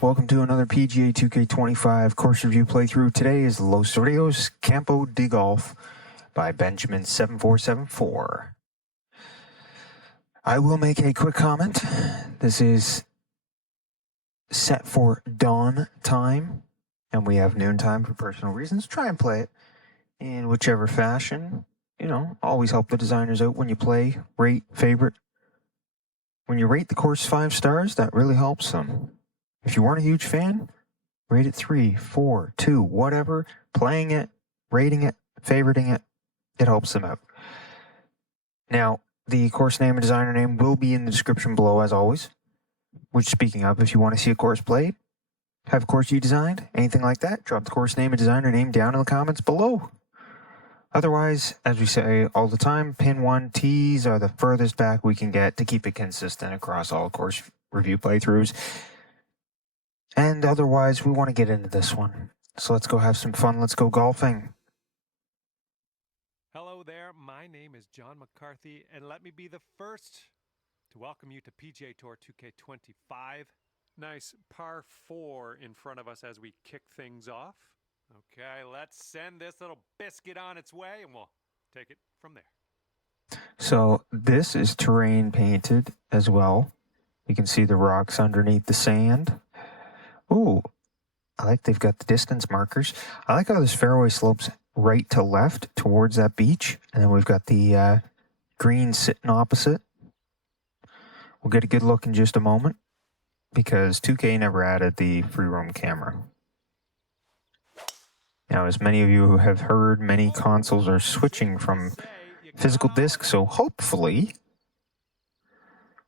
Welcome to another PGA 2K25 course review playthrough. Today is Los Rios Campo de Golf by Benjamin7474. I will make a quick comment. This is set for dawn time, and we have noon time for personal reasons. Try and play it in whichever fashion. You know, always help the designers out when you play, rate, favorite. When you rate the course 5 stars, that really helps them. If you weren't a huge fan, rate it 3, 4, 2, whatever. Playing it, rating it, favoriting it, it helps them out. Now, the course name and designer name will be in the description below as always. Which, speaking of, if you want to see a course played, have a course you designed, anything like that, drop the course name and designer name down in the comments below. Otherwise, as we say all the time, pin 1 tees are the furthest back we can get to keep it consistent across all course review playthroughs. And otherwise, we want to get into this one. So let's go have some fun. Let's go golfing. Hello there. My name is John McCarthy, and let me be the first to welcome you to PGA Tour 2K25. Nice par 4 in front of us as we kick things off. Okay, let's send this little biscuit on its way, and we'll take it from there. So this is terrain painted as well. You can see the rocks underneath the sand. Ooh, I like they've got the distance markers. I like how this fairway slopes right to left towards that beach. And then we've got the green sitting opposite. We'll get a good look in just a moment because 2K never added the free roam camera. Now, as many of you have heard, many consoles are switching from physical disc, so hopefully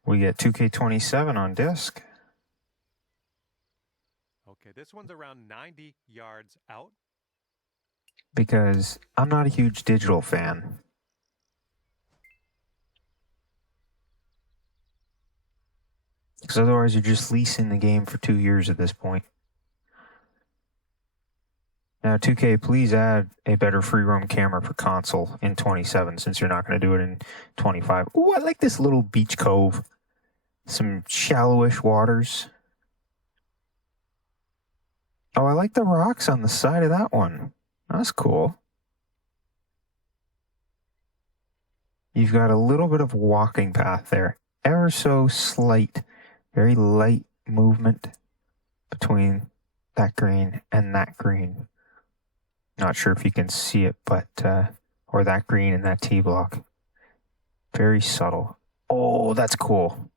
we get 2K27 on disc. Okay, this one's around 90 yards out. Because I'm not a huge digital fan. Because otherwise you're just leasing the game for 2 years at this point. Now 2K, please add a better free roam camera for console in 27 since you're not going to do it in 25. Ooh, I like this little beach cove. Some shallowish waters. Oh, I like the rocks on the side of that one. That's cool. You've got a little bit of walking path there. Ever so slight, very light movement between that green and that green. Not sure if you can see it, but, or that green and that tee block. Very subtle. Oh, that's cool.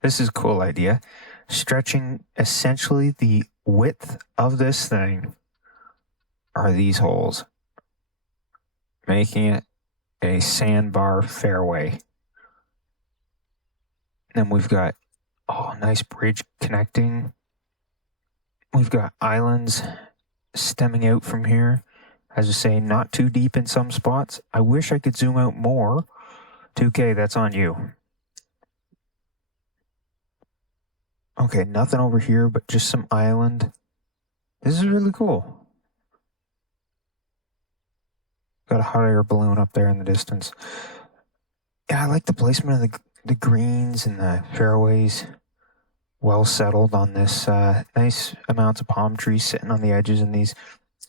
This is a cool idea. Stretching essentially the width of this thing are these holes, making it a sandbar fairway. Then we've got, oh, nice bridge connecting. We've got islands stemming out from here. As I say, not too deep in some spots. I wish I could zoom out more. 2K, that's on you. Okay, nothing over here, but just some island. This is really cool. Got a hot air balloon up there in the distance. Yeah, I like the placement of the greens and the fairways. Well settled on this nice amounts of palm trees sitting on the edges in these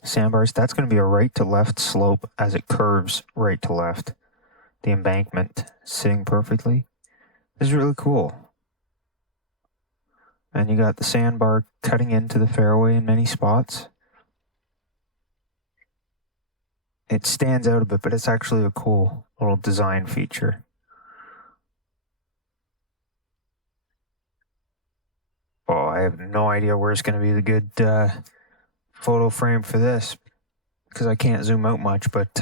sandbars. That's going to be a right to left slope as it curves right to left. The embankment sitting perfectly. This is really cool. And you got the sandbar cutting into the fairway in many spots. It stands out a bit, but it's actually a cool little design feature. Oh, I have no idea where it's going to be the good photo frame for this because I can't zoom out much, but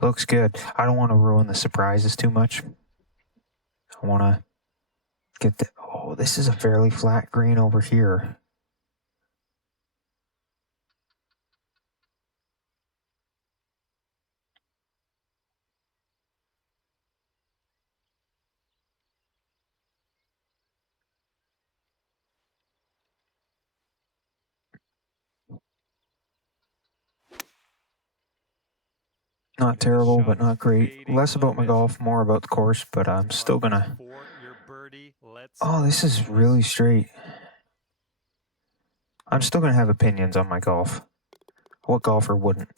looks good. I don't want to ruin the surprises too much. I want to get the... Oh, this is a fairly flat green over here. Not terrible, but not great. Less about my golf, more about the course, but I'm still gonna... Oh, this is really straight. I'm still going to have opinions on my golf. What golfer wouldn't?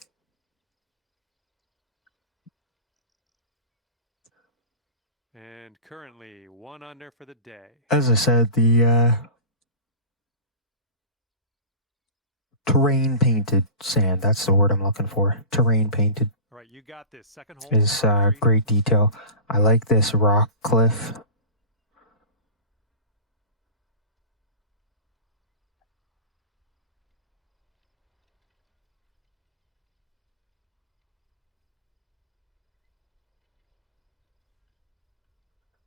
And currently 1 under for the day. As I said, the terrain painted sand, that's the word I'm looking for. Terrain painted. All right, you got this. Second hole. Is par 3. great detail. I like this rock cliff.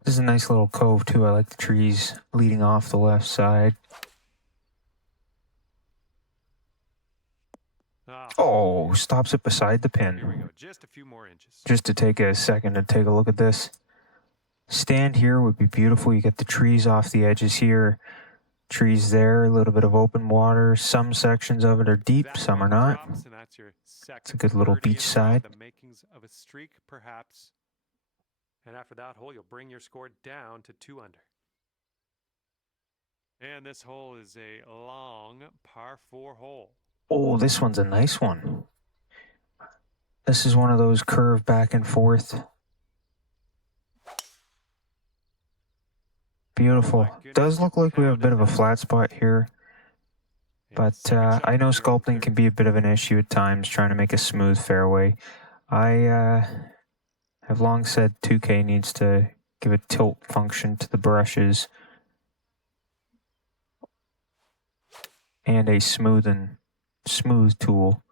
This is a nice little cove too. I like the trees leading off the left side. Oh, stops it beside the Here we pin. go. Just a few more inches. Just to take a second to take a look at this. Stand here would be beautiful. You get the trees off the edges here. Trees there, a little bit of open water. Some sections of it are deep, some are not. It's a good little beach side. The makings of a streak, perhaps. And after that hole, you'll bring your score down to 2 under. And this hole is a long par 4 hole. Oh, this one's a nice one. This is one of those curved back and forth. Beautiful. Does look like we have a bit of a flat spot here. But I know sculpting can be a bit of an issue at times, trying to make a smooth fairway. I have long said 2K needs to give a tilt function to the brushes and a smooth tool.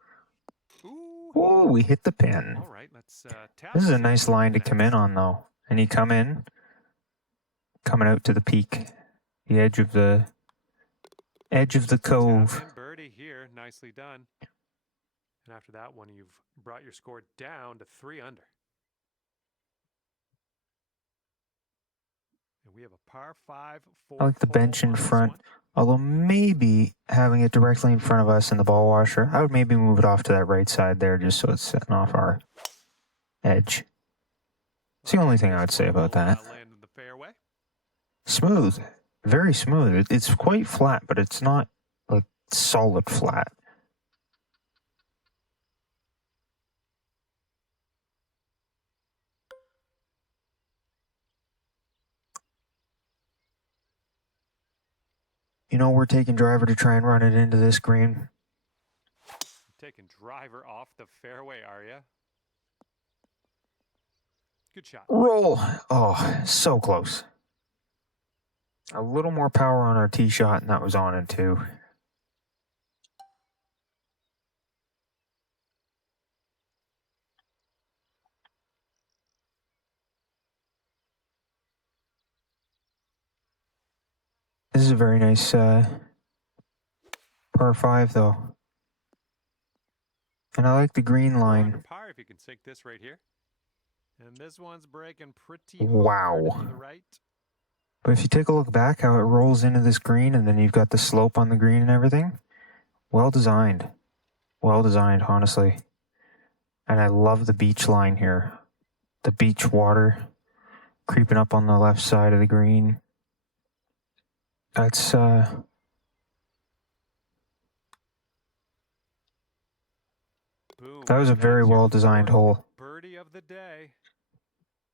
Oh, we hit the pin. All right, let's this is a nice line to come in on, though. And you come in, coming out to the peak, the edge of the cove. Birdie here, nicely done. And after that one, you've brought your score down to 3 under. And we have a par 5. I like the bench in front. Although maybe having it directly in front of us in the ball washer, I would maybe move it off to that right side there just so it's sitting off our edge. It's the only thing I would say about that. Smooth. Very smooth. It's quite flat, but it's not like solid flat. You know, we're taking driver to try and run it into this green. Taking driver off the fairway, are you? Good shot. Roll. Oh, so close. A little more power on our tee shot, and that was on it too. This is a very nice par 5, though. And I like the green line. Par if you can sink this right here. And this one's breaking pretty wow. hard to the right. But if you take a look back how it rolls into this green, and then you've got the slope on the green and everything, well designed. Well designed, honestly. And I love the beach line here. The beach water creeping up on the left side of the green. That's that was a very well designed hole. Birdie of the day.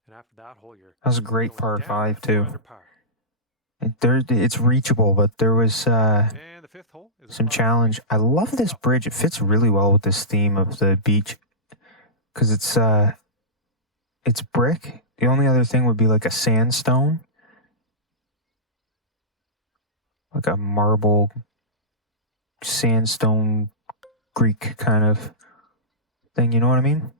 And after that hole, that was a great par 5 too. It's reachable, but there was some challenge. I love this bridge. It fits really well with this theme of the beach because it's brick. The only other thing would be like a sandstone. Like a marble, sandstone, Greek kind of thing, you know what I mean?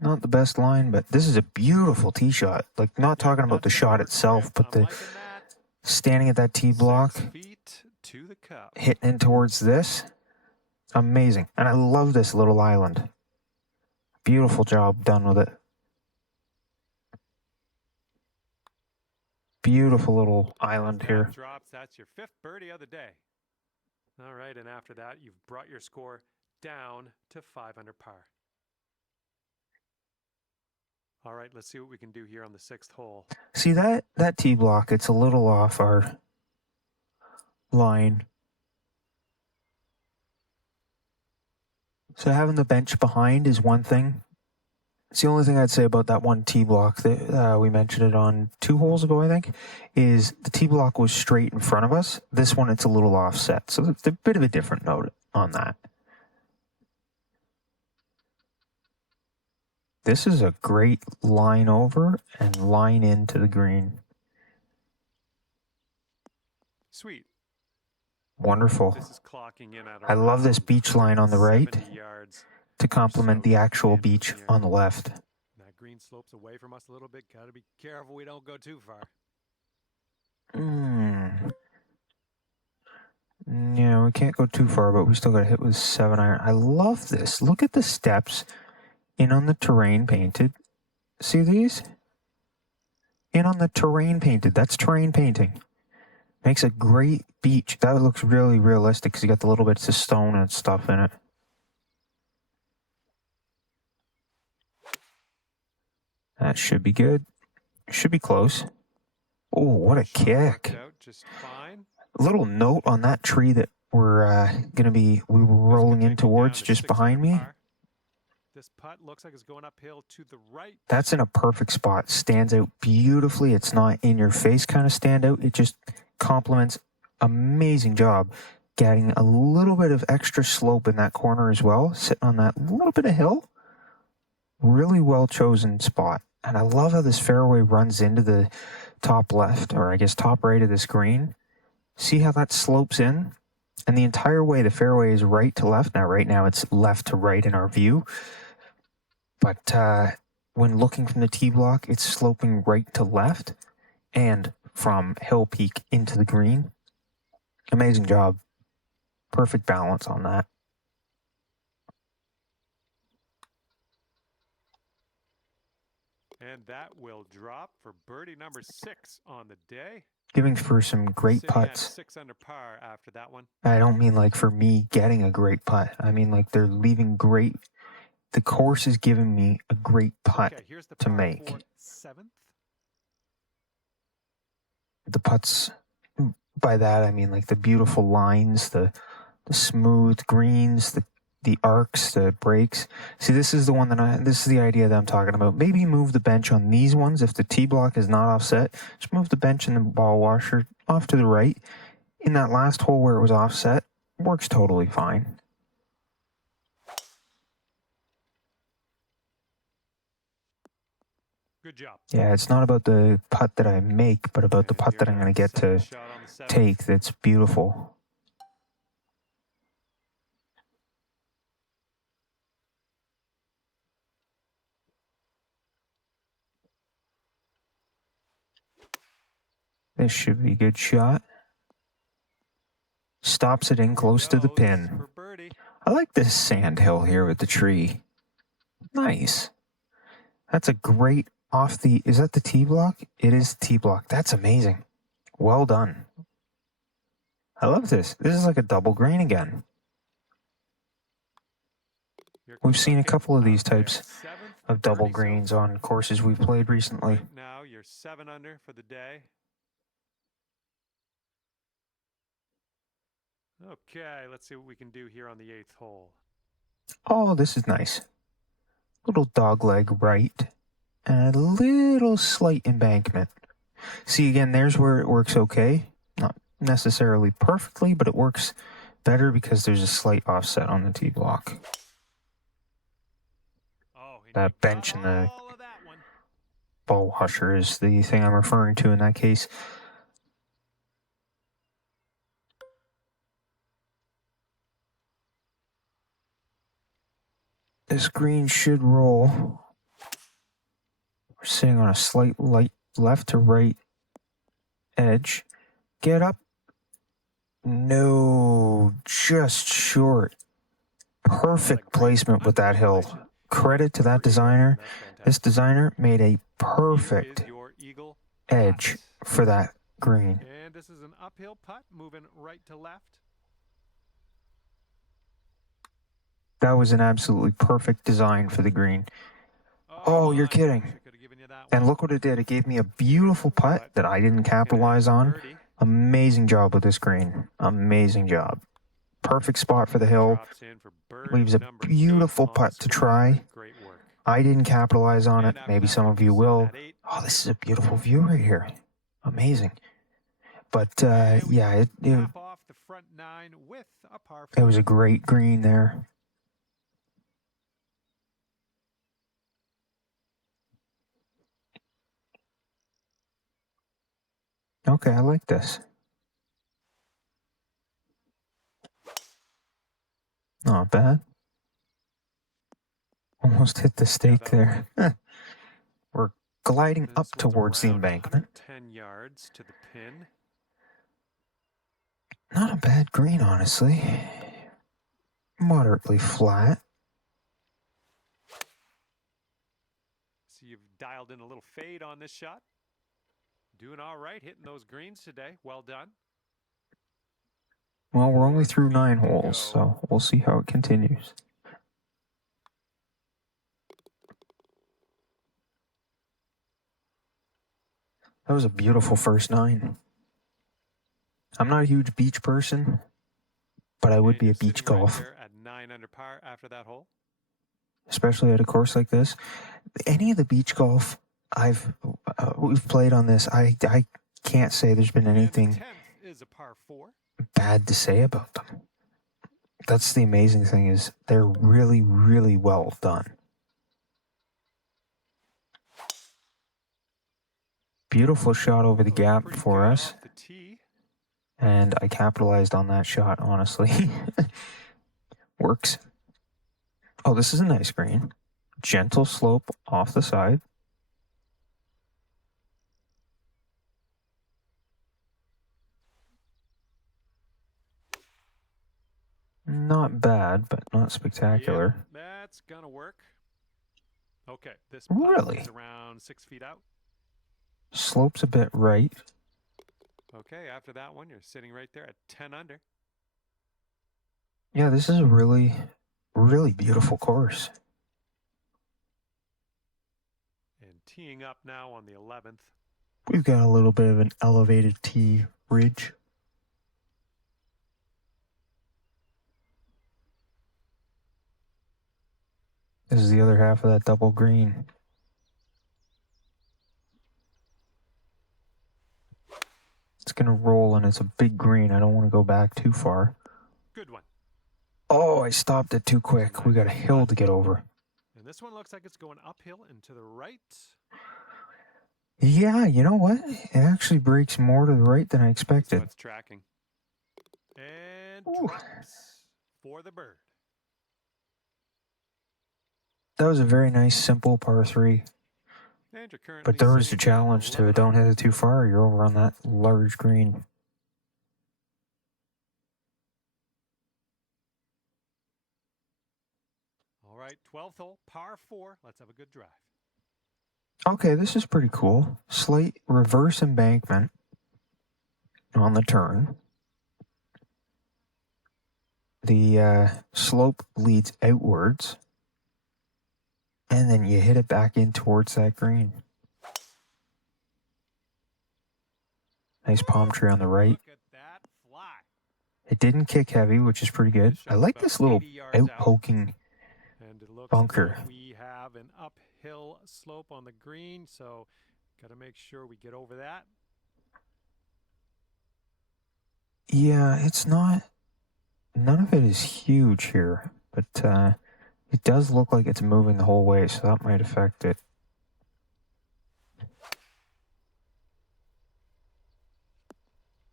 Not the best line, but this is a beautiful tee shot. Like, not talking about the shot itself, but the standing at that tee block, hitting in towards this, amazing. And I love this little island. Beautiful job done with it. Beautiful little island here. Drops. That's your 5th birdie of the day. All right, and after that, you've brought your score down to 5 under par. All right, let's see what we can do here on the 6th hole. See that tee block, it's a little off our line. So having the bench behind is one thing. It's the only thing I'd say about that one tee block that we mentioned it on 2 holes ago, I think, is the tee block was straight in front of us. This one, it's a little offset. So it's a bit of a different note on that. This is a great line over and line into the green. Sweet. Wonderful. This is clocking in at I love this beach line on the right yards to complement the actual beach on the left. That green slopes away from us a little bit. Got to be careful we don't go too far. Yeah, we can't go too far, but we still got to hit with 7-iron. I love this. Look at the steps in on the terrain painted. See these? In on the terrain painted. That's terrain painting. Makes a great beach. That looks really realistic because you got the little bits of stone and stuff in it. That should be good. Should be close. Oh, what a kick. Just fine. A little note on that tree that we were rolling in towards just behind me. This putt looks like it's going uphill to the right. That's in a perfect spot. Stands out beautifully. It's not in your face kind of stand out. It just complements. Amazing job getting a little bit of extra slope in that corner as well. Sitting on that little bit of hill. Really well chosen spot. And I love how this fairway runs into the top left, or I guess top right of this green. See how that slopes in? And the entire way the fairway is right to left. Now, right now it's left to right in our view. But when looking from the tee block, it's sloping right to left and from hill peak into the green. Amazing job. Perfect balance on that. And that will drop for birdie number 6 on the day. Giving for some great putts. 6 under par after that one. I don't mean like for me getting a great putt. I mean like they're leaving great. The course is giving me a great putt to make. 7th. The putts, by that I mean like the beautiful lines, the smooth greens, the arcs, the breaks. See, this is the one this is the idea that I'm talking about. Maybe move the bench on these ones. If the tee block is not offset, just move the bench and the ball washer off to the right. In that last hole where it was offset, works totally fine. Good job. Yeah, it's not about the putt that I make, but about the putt that I'm going to get to take that's beautiful. This should be a good shot. Stops it in close to the pin. I like this sand hill here with the tree. Nice. That's a great is that the tee block? It is the tee block. That's amazing. Well done. I love this. This is like a double green again. We've seen a couple of these types of double greens on courses we've played recently. Now you're 7 under for the day. Okay, let's see what we can do here on the 8th hole. Oh, this is nice. Little dog leg right. And a little slight embankment. See, again, there's where it works okay. Not necessarily perfectly, but it works better because there's a slight offset on the tee block. That bench and the ball washer is the thing I'm referring to in that case. This green should roll. We're sitting on a slight light left to right edge. Get up. No, just short. Perfect placement with that hill. Credit to that designer. This designer made a perfect edge for that green. And this is an uphill putt moving right to left. That was an absolutely perfect design for the green. Oh, you're I kidding. wish I could have given you that And one. look what it did. It gave me a beautiful putt that I didn't capitalize on. Birdie. Amazing job with this green. Amazing job. Perfect spot for the hill. Drops in for birdie Leaves a number 8 beautiful on the putt to score. try. Great work. I didn't capitalize on it. And after Maybe that some one, of you saw will. that 8. Oh, this is a beautiful view right here. Amazing. But And we yeah, cap off the front 9 with a par it was a 4. great green there. Okay, I like this. Not bad. Almost hit the stake there. We're gliding This up one's towards the around embankment. 110 yards to the pin. Not a bad green, honestly. Moderately flat. So you've dialed in a little fade on this shot. Doing all right, hitting those greens today. Well done. Well, we're only 4 through feet 9 to holes, go. so we'll see how it continues. That was a beautiful first 9. I'm not a huge beach person, but I would And be you're a beach sitting right golf, there at 9 under par after that hole. especially at a course like this. Any of the beach golf we've played on this, I can't say there's been And the anything 10th is a par 4. bad to say about them. That's the amazing thing, is they're really, really well done. Beautiful shot over the Looks gap pretty for good us, off the tee. and I capitalized on that shot, honestly. Works. Oh, this is a nice green. Gentle slope off the side. Not bad, but not spectacular. Yep, that's gonna work. Okay, this Really? putt is around 6 feet out. Slopes a bit right. Okay, after that one, you're sitting right there at 10 under. Yeah, this is a really, really beautiful course. And teeing up now on the 11th. We've got a little bit of an elevated tee ridge. This is the other half of that double green. It's going to roll, and it's a big green. I don't want to go back too far. Good one. Oh, I stopped it too quick. We got a hill to get over. And this one looks like it's going uphill and to the right. Yeah, you know what? It actually breaks more to the right than I So expected. it's tracking. And Ooh. drops for the bird. That was a very nice, simple par 3. And you're currently But there was a sitting at challenge to 11 it. Don't under. hit it too far, or you're over on that large green. All right, 12th hole, par 4. Let's have a good drive. Okay, this is pretty cool. Slight reverse embankment on the turn. The slope leads outwards, and then you hit it back in towards that green. Nice palm tree on the right. Look at that fly. It didn't kick heavy, which is pretty good. I like this little 80 yards out. out-poking And it looks bunker. like we have an uphill slope on the green, so got to make sure we get over that. Yeah, it's not... None of it is huge here, but it does look like it's moving the whole way, so that might affect it.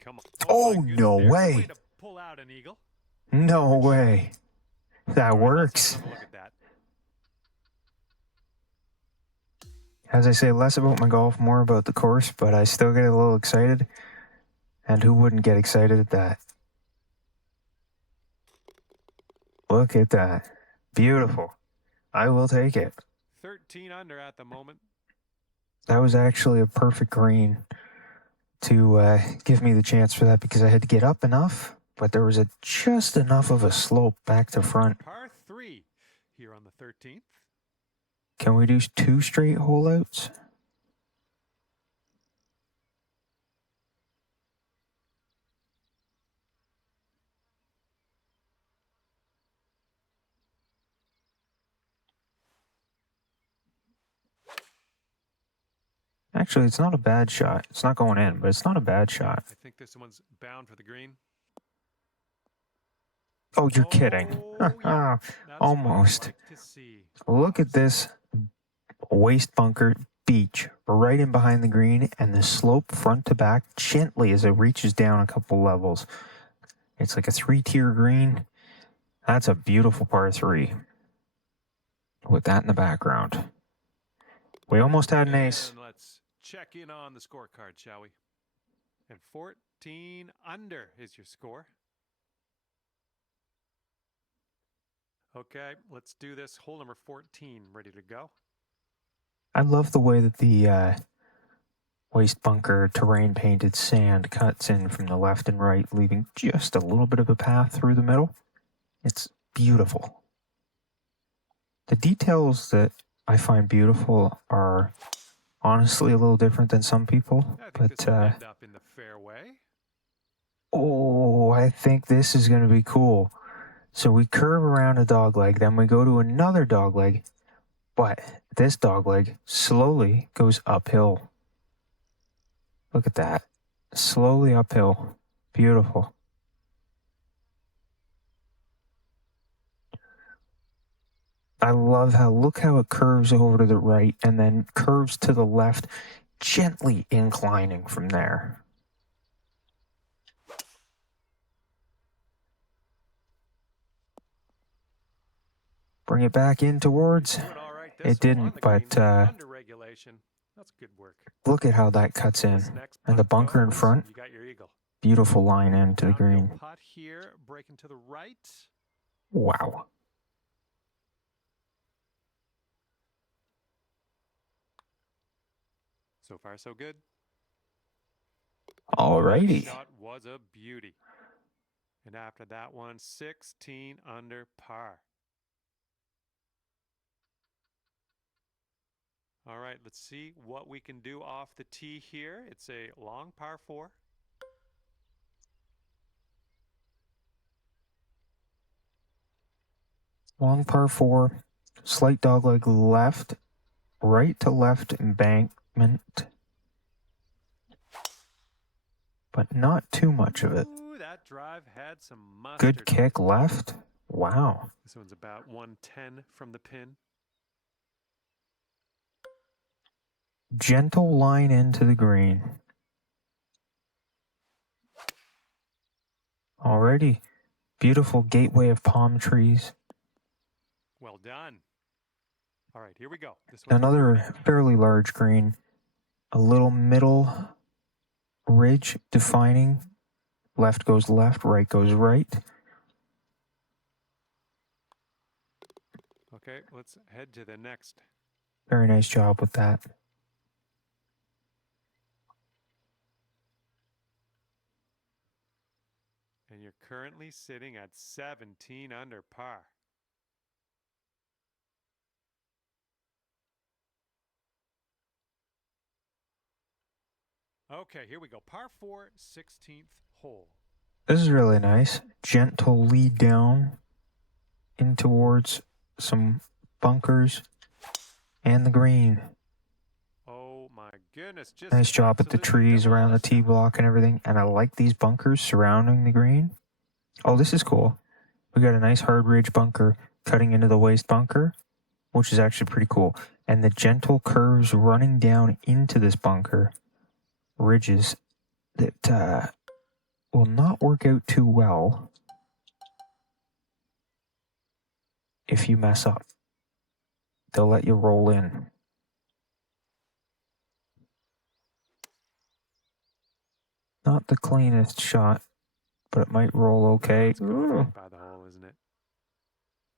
Come on. Oh, my goodness, no there's a way. to pull out an eagle. No way. That All right, works. let's have another look at that. As I say, less about my golf, more about the course, but I still get a little excited. And who wouldn't get excited at that? Look at that. Beautiful. I will take it. 13 under at the moment. That was actually a perfect green to give me the chance for that, because I had to get up enough, but there was just enough of a slope back to front Par 3. here on the 13th. Can we do 2 straight holeouts? Actually, it's not a bad shot. It's not going in, but it's not a bad shot. I think this one's bound for the green. Oh, you're kidding. Yeah. Almost. Like to see. Look at this waste bunker beach right in behind the green and the slope front to back gently as it reaches down a couple levels. It's like a 3-tier green. That's a beautiful par 3 with that in the background. We almost had an ace. And let's check in on the scorecard, shall we? And 14 under is your score. Okay, let's do this. Hole number 14, ready to go. I love the way that the waste bunker terrain painted sand cuts in from the left and right, leaving just a little bit of a path through the middle. It's beautiful. The details that I find beautiful are honestly a little different than some people, but this will end up in the fairway. Oh, I think this is going to be cool. So we curve around a dogleg, then we go to another dogleg, but this dogleg slowly goes uphill. Look at that. Slowly uphill. Beautiful. I love look how it curves over to the right and then curves to the left, gently inclining from there. Bring it back in towards. It didn't, but That's good work. Look at how that cuts in. And the bunker in front, beautiful line in to the green. Putt here, breaking to the right. Wow. So far, so good. Alrighty. That shot was a beauty. And after that one, 16 under par. All right, let's see what we can do off the tee here. It's a long par 4. Long par 4, slight dogleg left, right to left embankment, but not too much of it. Ooh, that drive had some mustard. Good kick left. Wow. This one's about 110 from the pin. Gentle line into the green. Already beautiful gateway of palm trees. Well done. All right, here we go. Another fairly large green. A little middle ridge defining. Left goes left, right goes right. Okay, let's head to the next. Very nice job with that. And you're currently sitting at 17 under par. Okay, here we go. Par 4, 16th hole. This is really nice. Gentle lead down in towards some bunkers and the green. Oh my goodness. Just nice job at the trees around the tee block and everything. And I like these bunkers surrounding the green. Oh, this is cool. We got a nice hard ridge bunker cutting into the waste bunker, which is actually pretty cool. And the gentle curves running down into this bunker. Ridges that will not work out too well if you mess up. They'll let you roll in. Not the cleanest shot, but it might roll okay. By the hole, isn't it?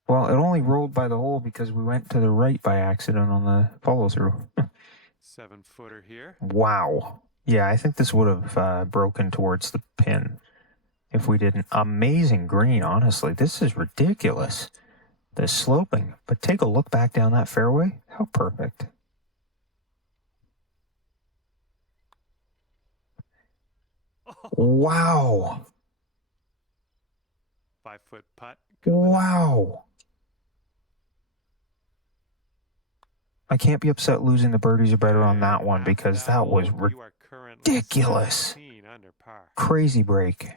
Well, it only rolled by the hole because we went to the right by accident on the follow through. 7-footer here. Wow. Yeah, I think this would have broken towards the pin if we didn't. Amazing green, honestly. This is ridiculous. the sloping, but take a look back down that fairway. How perfect. Wow. 5-foot putt. Coming up. Wow. I can't be upset losing the birdies are better on that one because that was ridiculous. Under par. Crazy break.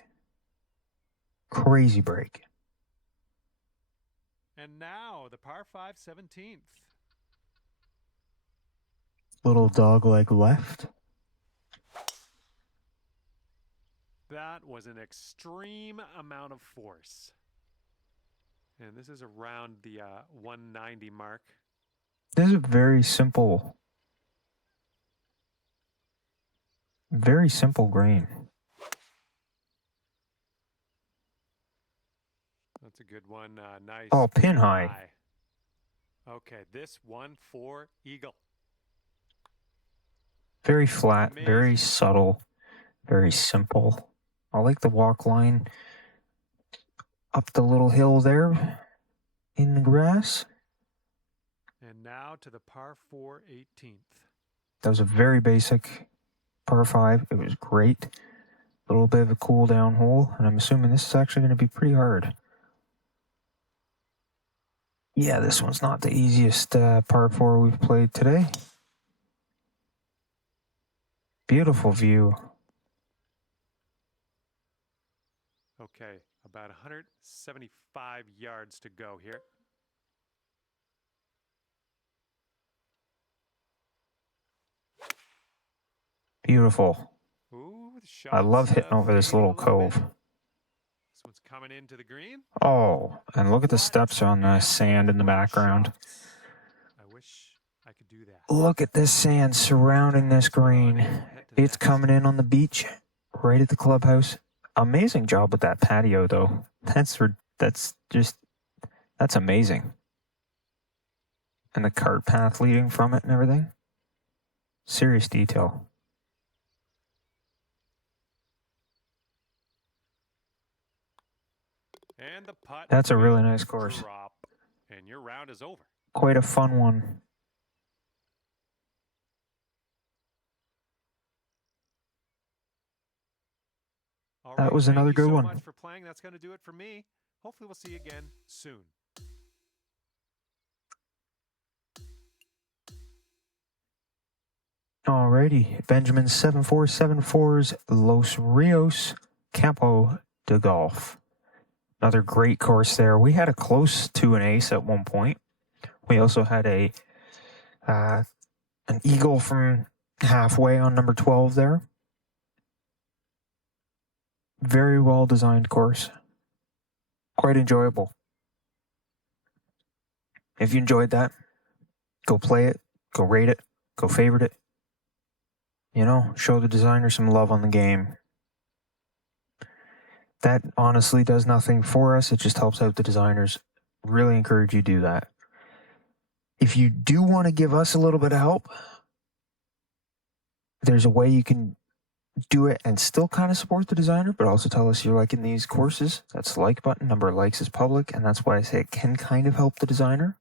Crazy break. And now the par 5 17th. Little dog leg left. That was an extreme amount of force. And this is around the 190 mark. This is a very simple green. That's a good one. Nice. Oh, pin high. Okay, this one for eagle. Very flat, Amazing. very subtle, very simple. I like the walk line up the little hill there in the grass. And now to the par 4 18th. That was a very basic par 5. It was great. A little bit of a cool down hole, and I'm assuming this is actually going to be pretty hard. Yeah, this one's not the easiest par 4 we've played today. Beautiful view. Okay, about 175 yards to go here. Beautiful. Ooh, I love hitting over this little cove. This one's coming into the green. Oh, and look at the steps on the sand in the background. I wish I could do that. Look at this sand surrounding this green. It's coming in on the beach, right at the clubhouse. Amazing job with that patio, though. That's amazing. And the cart path leading from it and everything. Serious detail. And the putt. That's a really nice course. Drop, and your round is over. Quite a fun one. All That right, was another good one. Thank you so much for playing. That's going to do it for me. Hopefully we'll see you again soon. Alrighty, Benjamin 7474's Los Rios Campo de Golf. Another great course there. We had a close to an ace at one point. We also had an eagle from halfway on number 12 there. Very well designed course. Quite enjoyable. If you enjoyed that, go play it, go rate it, go favorite it. You know, show the designer some love on the game. That honestly does nothing for us. It just helps out the designers. Really encourage you to do that. If you do want to give us a little bit of help, there's a way you can do it and still kind of support the designer, but also tell us you're liking these courses. That's the like button. Number of likes is public, and that's why I say it can kind of help the designer,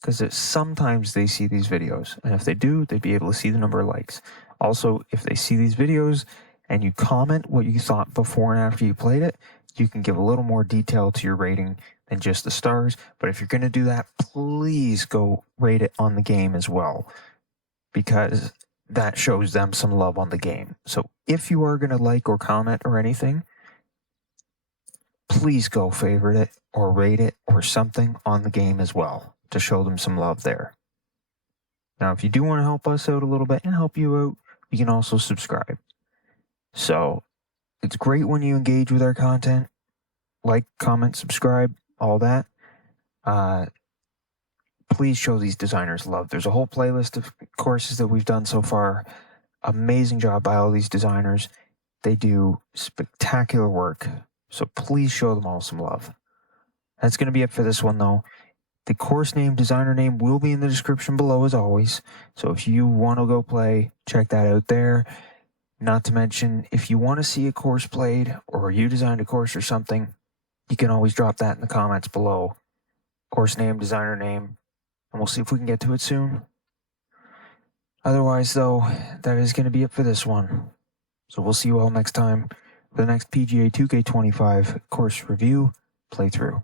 because sometimes they see these videos, and if they do, they'd be able to see the number of likes. Also, if they see these videos and you comment what you thought before and after you played it, you can give a little more detail to your rating than just the stars. But if you're going to do that, please go rate it on the game as well, because that shows them some love on the game. So if you are going to like or comment or anything, please go favorite it or rate it or something on the game as well to show them some love there. Now, if you do want to help us out a little bit and help you out, you can also subscribe. So it's great when you engage with our content, like, comment, subscribe, all that. Please show these designers love. There's a whole playlist of courses that we've done so far. Amazing job by all these designers. They do spectacular work. So please show them all some love. That's going to be it for this one, though. The course name, designer name will be in the description below as always. So if you want to go play, check that out there. Not to mention, if you want to see a course played or you designed a course or something, you can always drop that in the comments below. course name, designer name, and we'll see if we can get to it soon. Otherwise, though, that is going to be it for this one. So we'll see you all next time for the next PGA 2K25 course review playthrough.